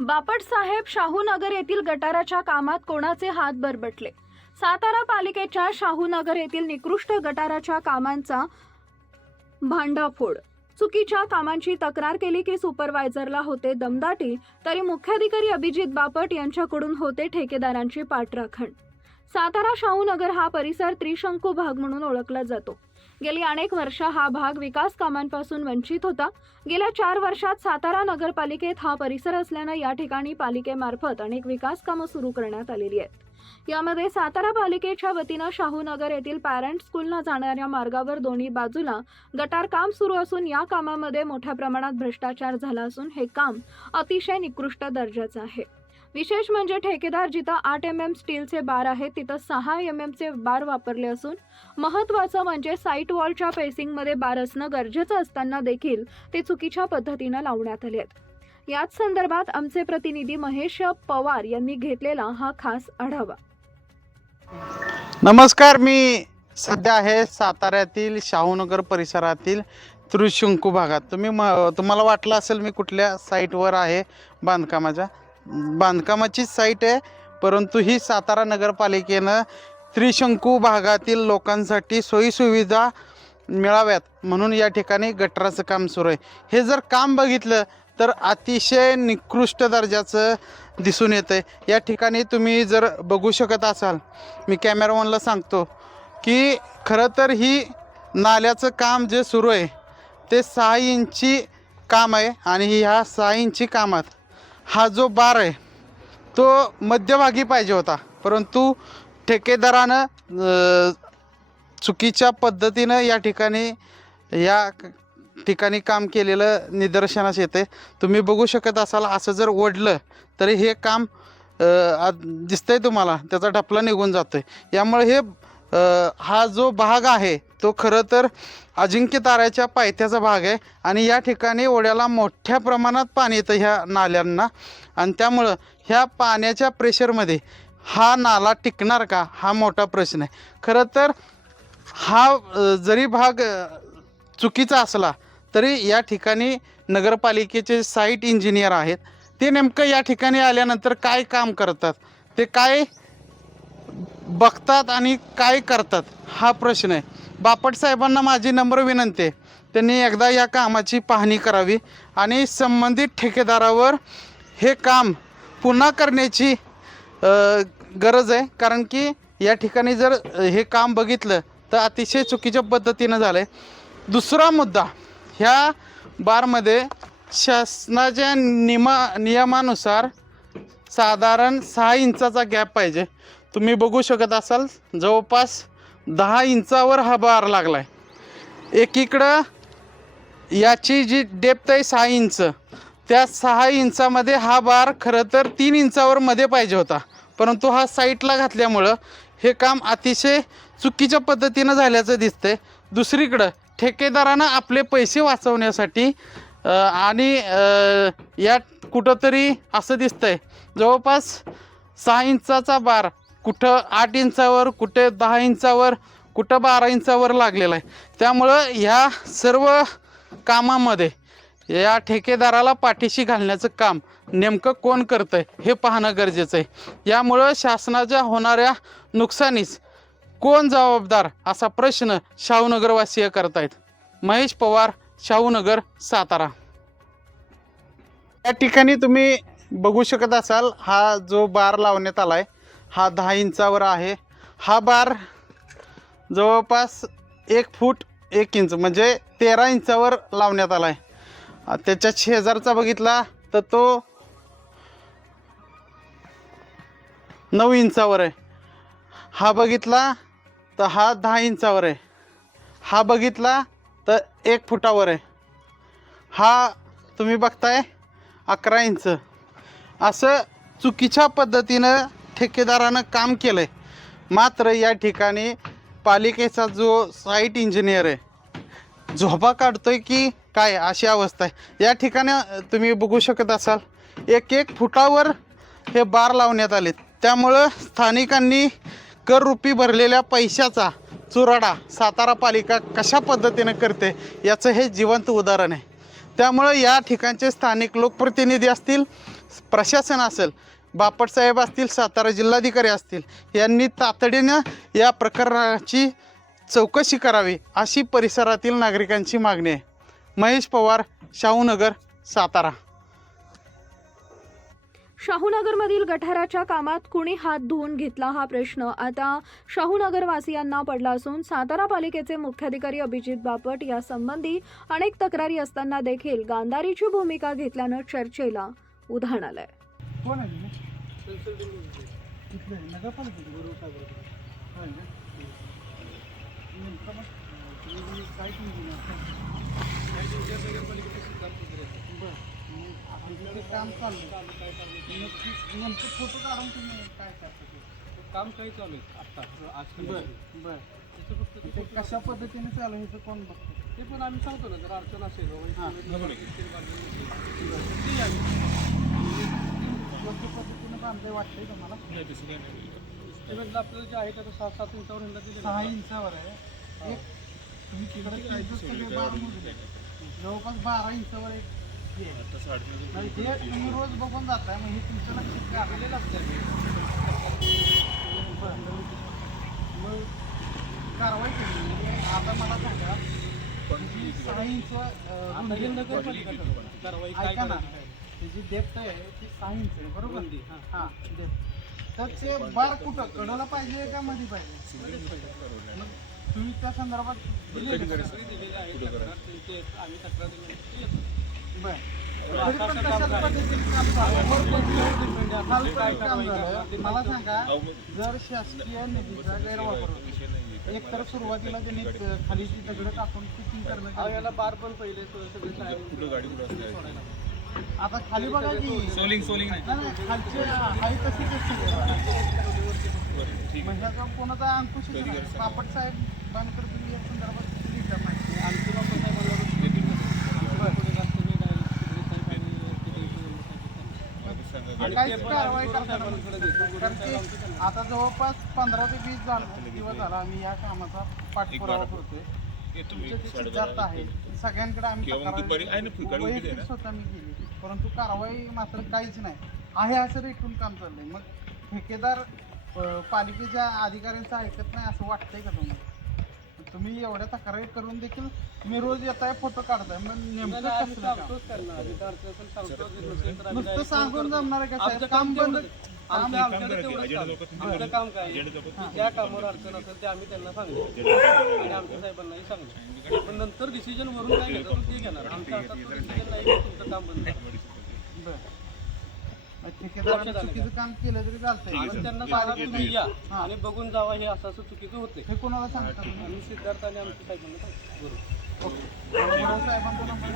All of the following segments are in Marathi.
बापट साहेब शाहूनगर येथील गटाराच्या कामात कोणाचे हात बरबटले? सातारा पालिकेच्या शाहूनगर येथील निकृष्ट गटाराच्या कामांचा भांडाफोड. चुकीच्या कामांची तक्रार केली की सुपरवायझरला होते दमदाटी तरी मुख्याधिकारी अभिजित बापट यांच्याकडून होते ठेकेदारांची पाठराखण. सातारा शाहूनगर हा परिसर त्रिशंकू भाग म्हणून ओळखला जातो. गेली अनेक वर्ष हा भाग विकास कामांपासून वंचित होता. गेल्या चार वर्षात सातारा नगरपालिकेत हा परिसर असल्यानं या ठिकाणी पालिकेमार्फत अनेक विकास कामं सुरू करण्यात आलेली आहेत. यामध्ये सातारा पालिकेच्या वतीनं शाहूनगर येथील पॅरेंट स्कूलला जाणाऱ्या मार्गावर दोन्ही बाजूला गटार काम सुरू असून या कामामध्ये मोठ्या प्रमाणात भ्रष्टाचार झाला असून हे काम अतिशय निकृष्ट दर्जाचं आहे. विशेष म्हणजे ठेकेदार जिथं आठ एम एम स्टीलचे बार आहेत तिथं सहा एम एमचे बार वापरले असून महत्त्वाचं म्हणजे साईट वॉलच्या फेसिंगमध्ये बार असणं गरजेचं असताना देखील ते चुकीच्या पद्धतीनं लावण्यात आले आहेत. याच संदर्भात आमचे प्रतिनिधी महेश पवार यांनी घेतलेला हा खास आढावा. नमस्कार मी सध्या आहे साताऱ्यातील शाहूनगर परिसरातील त्रिशंकू भागात. तुम्ही म तुम्हाला वाटलं असेल मी कुठल्या साईटवर आहे बांधकामाच्या बांधकामाचीच साईट आहे. परंतु ही सातारा नगरपालिकेनं त्रिशंकू भागातील लोकांसाठी सोयीसुविधा मिळाव्यात. म्हणून या ठिकाणी गटराचं काम सुरू आहे. हे जर काम बघितलं तर अतिशय निकृष्ट दर्जाचं दिसून येतं आहे या ठिकाणी तुम्ही जर बघू शकत असाल मी कॅमेरामनला सांगतो की खरं तर ही नाल्याचं काम जे सुरू आहे ते सहा इंची काम आहे आणि ह्या सहा इंची कामात हा जो बार आहे तो मध्यभागी पाहिजे होता. परंतु ठेकेदारानं चुकीच्या पद्धतीनं या ठिकाणी या ठिकाणी काम केलेलं निदर्शनास येते तुम्ही बघू शकत असाल असं जर ओढलं तरी हे काम दिसतंय तुम्हाला त्याचा ढपला निघून जातोय. यामुळे हे हा जो भाग आहे तो खरं तर अजिंक्य ताऱ्याच्या पायथ्याचा भाग आहे. आणि या ठिकाणी ओढ्याला मोठ्या प्रमाणात पाणी येतं ह्या नाल्यांना. आणि त्यामुळं ह्या पाण्याच्या प्रेशरमध्ये हा नाला टिकणार का? हा मोठा प्रश्न आहे. खरं तर हा जरी भाग चुकीचा असला तरी या ठिकाणी नगरपालिकेचे साईट इंजिनियर आहेत. ते नेमकं या ठिकाणी आल्यानंतर काय काम करतात? ते काय बघतात आणि काय करतात हा प्रश्न आहे. बापट साहेबांना माझी नम्र विनंती आहे. त्यांनी एकदा या कामाची पाहणी करावी आणि संबंधित ठेकेदारावर हे काम पुन्हा करण्याची गरज आहे. कारण की या ठिकाणी जर हे काम बघितलं तर अतिशय चुकीच्या पद्धतीनं झालं आहे दुसरा मुद्दा ह्या बारमध्ये शासनाच्या निमा नियमानुसार साधारण सहा इंचाचा गॅप पाहिजे. तुम्ही बघू शकत असाल जवळपास दहा इंचावर हा बार लागला आहे एकीकडं याची जी डेप्थ आहे सहा इंच त्या सहा इंचामध्ये हा बार खरं तर तीन इंचावर मध्ये पाहिजे होता. परंतु हा साईटला घातल्यामुळं हे काम अतिशय चुकीच्या पद्धतीनं झाल्याचं दिसतंय. दुसरीकडं ठेकेदारानं आपले पैसे वाचवण्यासाठी आणि यात कुठंतरी असं दिसतंय. जवळपास सहा इंचाचा बार कुठं आठ इंचावर कुठे दहा इंचावर कुठं बारा इंचावर लागलेला आहे. त्यामुळं ह्या सर्व कामामध्ये या ठेकेदाराला पाठीशी घालण्याचं काम नेमकं कोण करतं आहे हे पाहणं गरजेचं आहे. यामुळं शासनाच्या होणाऱ्या नुकसानीस कोण जबाबदार असा प्रश्न शाहूनगरवासीय करतायत. महेश पवार शाहूनगर सातारा. या ठिकाणी तुम्ही बघू शकत असाल हा जो बार लावण्यात आला आहे हा दहा इंचावर आहे. हा बार जवळपास एक फूट एक इंच म्हणजे तेरा इंचावर लावण्यात आला आहे त्याच्या शेजारचा बघितला तर तो नऊ इंचावर आहे. हा बघितला तर हा दहा इंचावर आहे. हा बघितला तर एक फुटावर आहे. हा तुम्ही बघताय अकरा इंच. असं चुकीच्या पद्धतीनं ठेकेदारानं काम केलं आहे मात्र या ठिकाणी पालिकेचा जो साईट इंजिनियर आहे झोपा काढतोय की काय अशी अवस्था आहे? या ठिकाणी तुम्ही बघू शकत असाल एक एक फुटावर हे बार लावण्यात आले त्यामुळं स्थानिकांनी कर रुपी भरलेल्या पैशाचा चुराडा सातारा पालिका कशा पद्धतीनं करते याचं हे जिवंत उदाहरण आहे. त्यामुळं या ठिकाणचे स्थानिक लोकप्रतिनिधी असतील प्रशासन असेल बापटसाहेब असतील सातारा जिल्हाधिकारी असतील यांनी तातडीनं या प्रकरणाची चौकशी करावी अशी परिसरातील नागरिकांची मागणी आहे. महेश पवार शाहूनगर सातारा. शाहूनगरमधील गटाराच्या कामात कुणी हात धुवून घेतला हा प्रश्न? आता शाहूनगरवासियांना पडला असून सातारा पालिकेचे मुख्याधिकारी अभिजित बापट यासंबंधी अनेक तक्रारी असताना देखील गांधारीची भूमिका घेतल्यानं चर्चेला उधाण आलंय. कोण आहे नगरपालिका काम चाललं नेमकं फोटो काढून तुम्ही काय करता ते? काम काही चालू आहे आता आज बर बर. ते कशा पद्धतीने चालू आहे हे कोण बघतो? ते पण आम्ही सांगतो ना जर अडचण असेल बाबा. इथे बाजूला इथे बाजूला योग्य पद्धतीने बांधले वाटतंय तुम्हाला ते म्हटलं आपल्याला जे आहे का सात सात इंचावर ह्यांना दिलेलं सहा. इंचावर आहे एक तुम्ही तिकडे सगळे बार मोजले. जवळपास बारा इंचावर एक हे आहे. आणि हे तुम्ही रोज बघून जाताय मग हे तुमचं लक्षात काय आलेलं असतं मग कारवाई केली आता मला सांगा जी सहा इंच अं, आता हे नगरपालिका ठरवणार. कारवाई काय ऐका ना करायची. त्याची डेप्थ आहे ती सहा इंच आहे बरोबर रुंदी, हां. हा डेप्थ तर ते बार कुठं कडला पाहिजे का मध्ये पाहिजे मग तुम्ही त्या संदर्भात दिलेली का? सगळी दिलेली आहे तक्रार. त्यांची आम्ही तक्रार दिल्यानंतर येतो. बरं. तर तरी आता पण असं कशाच काम झालं. पद्धतीने काम झालं? वर पण Depend आहे. खाली काय पण काम कारवाई झालं. करणार ते मला सांगा जर शासकीय निधीचा गैरवापर होतो एक तर सुरुवातीला त्यांनी खालीची दगड टाकून फिटिंग करणं अहो, गरजेचं याला बार पण पहिले सगळे सगळे सोडायला. आता खाली बघा की सोलिंग सोलिंग. नाही खालचे तशीच असते म्हणजे आता कोणाचा अंकुश पापट साहेब बांधकर तुम्ही या संदर्भात आमचे साहेब काहीच कारवाई करताना. कारण की आता जवळपास पंधरा ते वीस झालं दिवस झाला आम्ही या कामाचा पाठपुरावा करतोय. तुमचे जे सिद्धार्थ आहे. सगळ्यांकडे आम्ही किंवा मग तक्रार दुपारी आहे ना, फुलकाडी उभी आहे वैयक्तिक ना? स्वतः मी केली. परंतु कारवाई मात्र काहीच नाही. आहे असं रेटून काम चाललंय. मग ठेकेदार अं, पालिकेच्या अधिकाऱ्यांचं ऐकत नाही असं वाटतंय का तुम्हाला? तुम्ही एवढ्या तक्रारी करून देखील तुम्ही रोज येताय फोटो काढताय मग नेमकं कसलं काम? नुसतं सांगून. जमणार आहे का साहेब? आमचं काम बंद. काम आमचं- काम आमच्याकडे तेवढंच अजेंडा काम. लोकं आमचं काम काय आहे? त्या कामावर अडचण असेल ते आम्ही त्यांना सांगतो आणि आमच्या साहेबांनाही सांगतो पण नंतर डिसिजन वरून काय घेतो ते घेणार हातात डिसिजन नाही की तुमचं काम बंद करा. बरं ठेकेदाराने चुकीचं काम केलं तरी चालतंय. पण त्यांना सांगा तुम्ही या. आणि बघून जावा हे असं असं चुकीचं होते हे कोणाला सांगता? तुम्ही आम्ही सिद्धार्थ आणि आमच्या साहेबांना सांगतो बरोबर ओके. साहेबांचा नंबर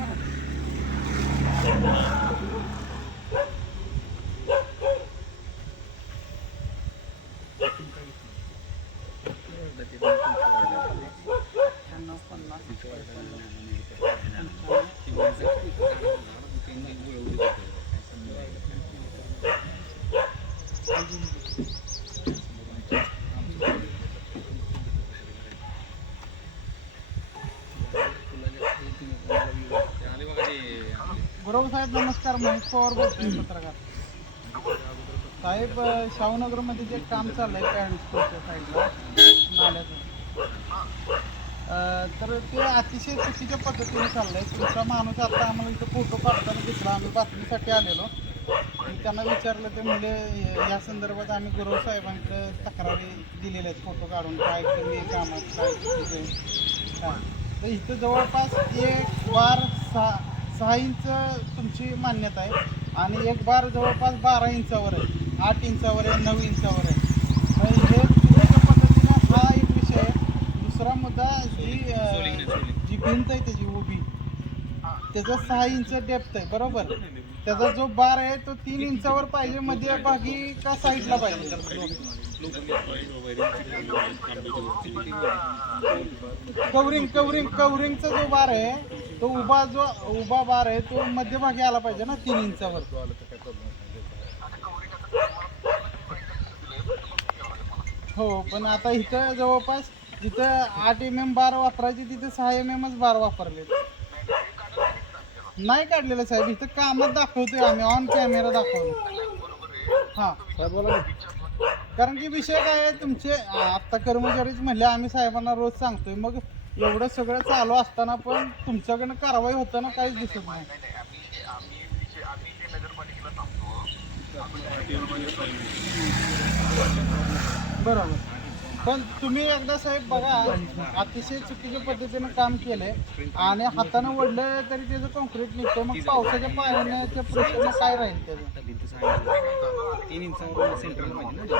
साहेब नमस्कार. महेश पवार बोलतोय पत्रकार. साहेब अ, शाहूनगरमध्ये जे काम चाललंय पॅरेंट स्कूलच्या साईडला नाल्याचं. तर ते अतिशय चुकीच्या पद्धतीने चाललंय. तुमचा माणूस आता आम्हाला इथं फोटो काढताना दिसला. आम्ही बातमीसाठी आलेलो. त्यांना विचारलं ते म्हणजे या संदर्भात आम्ही गुरव साहेबांकडे तक्रारी दिलेल्या आहेत फोटो काढून. काय कमी कामात काय काय? तर इथं जवळपास एक बार सहा सहा इंच तुमची मान्यता आहे. आणि एक बार जवळपास बारा इंचावर आहे. आठ इंचावर आहे नऊ इंचावर आहे. मग हे चुकीच्या पद्धतीनं हा एक विषय आहे. दुसरा मुद्दा जी जी भिंत आहे त्याची उभी. त्याचा सहा इंच डेप्थ आहे बरोबर? त्याचा जो बार आहे तो तीन इंचावर पाहिजे मध्यभागी का साईडला पाहिजे? कवरिंग कवरिंग कवरिंगचा जो बार आहे तो उभा जो उभा बार आहे तो मध्यभागी आला पाहिजे ना तीन इंचावर. हो पण आता इथं जवळपास जिथं आठ एम एम बार वापरायची तिथे सहा एम एमच बार वापरले नाही काढलेलं साहेब इथं कामात दाखवतोय आम्ही ऑन कॅमेरा दाखवतो हा. कारण की विषय काय आहे तुमचे आता कर्मचारीच म्हणले आम्ही साहेबांना रोज सांगतोय मग एवढं सगळं चालू असताना पण तुमच्याकडनं कारवाई होताना काहीच दिसत नाही. बरोबर. पण तुम्ही एकदा साहेब बघा अतिशय चुकीच्या पद्धतीने काम केलंय आणि हातानं ओढलं तरी त्याचं कॉन्क्रीट निघतं मग पावसाच्या पाण्याच्या प्रश्न काय राहील त्याचं?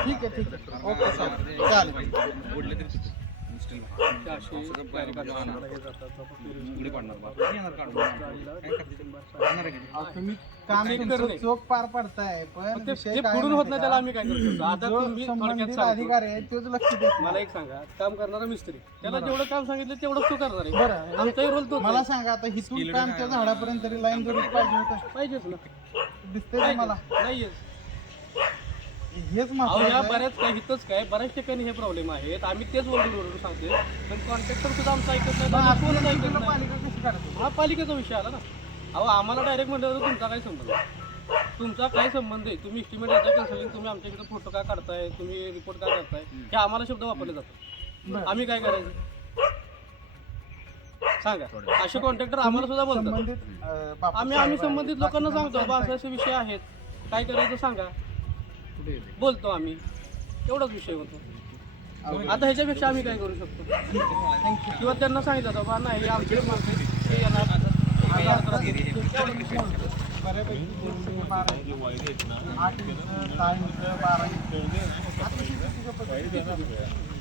ठीक आहे ठीक आहे. ओके साहेब चालेल तुम्ही काम चेक तुमचं करणे. चोख पार पडताय पण ते पुढून होत नाही का? त्याला आम्ही काय आता तुम्ही संबंधित अधिकारी आहे तोच लक्ष देत मला नाही. एक सांगा. काम करणारा मिस्त्री. त्याला जेवढं काम सांगितलं तेवढंच तो करणार आहे. बरं. आमचाही रोल तो मला सांगा आता हिथून काम त्या झाडापर्यंत तरी लाईन दुरुस्त पाहिजे होतं. पाहिजेच ना. दिसतंय मला? नाहीयेच हेच अहो या. बऱ्याच काही हितच काय बऱ्याच ठिकाणी हे प्रॉब्लेम आहेत. आम्ही तेच ओरडून ओरडून सांगतोय. पण कॉन्ट्रॅक्टर सुद्धा आमचं ऐकत नाही पण आणि आपण कोणच ऐकत तुला नाही. पालिका कशी काढतो हा पालिकेचा विषय आला ना. अहो आम्हाला डायरेक्ट म्हटलं तर तुमचा काय संबंध? तुमचा काय संबंध आहे? तुम्ही इस्टिमेट देता कन्सल्टिंग तुम्ही आमच्या इकडे फोटो काय काढताय? तुम्ही रिपोर्ट काय करताय? हे आम्हाला शब्द वापरले जातात. आम्ही काय करायचं? सांगा. असे कॉन्ट्रॅक्टर आम्हाला सुद्धा बोलतात. संबंधित अं, बापू आम्ही आम्ही साहेब संबंधित लोकांना सांगतो बा असे. असे विषय आहेत. काय करायचं सांगा. बोलतो आम्ही. एवढाच विषय होतो. आता ह्याच्यापेक्षा आम्ही काय करू शकतो? किंवा त्यांना सांगितलं होतं बा नाही आमचे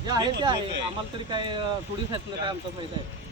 जे आहे ते आहे. आम्हाला तरी काय थोडीच आहेत ना काय आमचा फायदा आहे?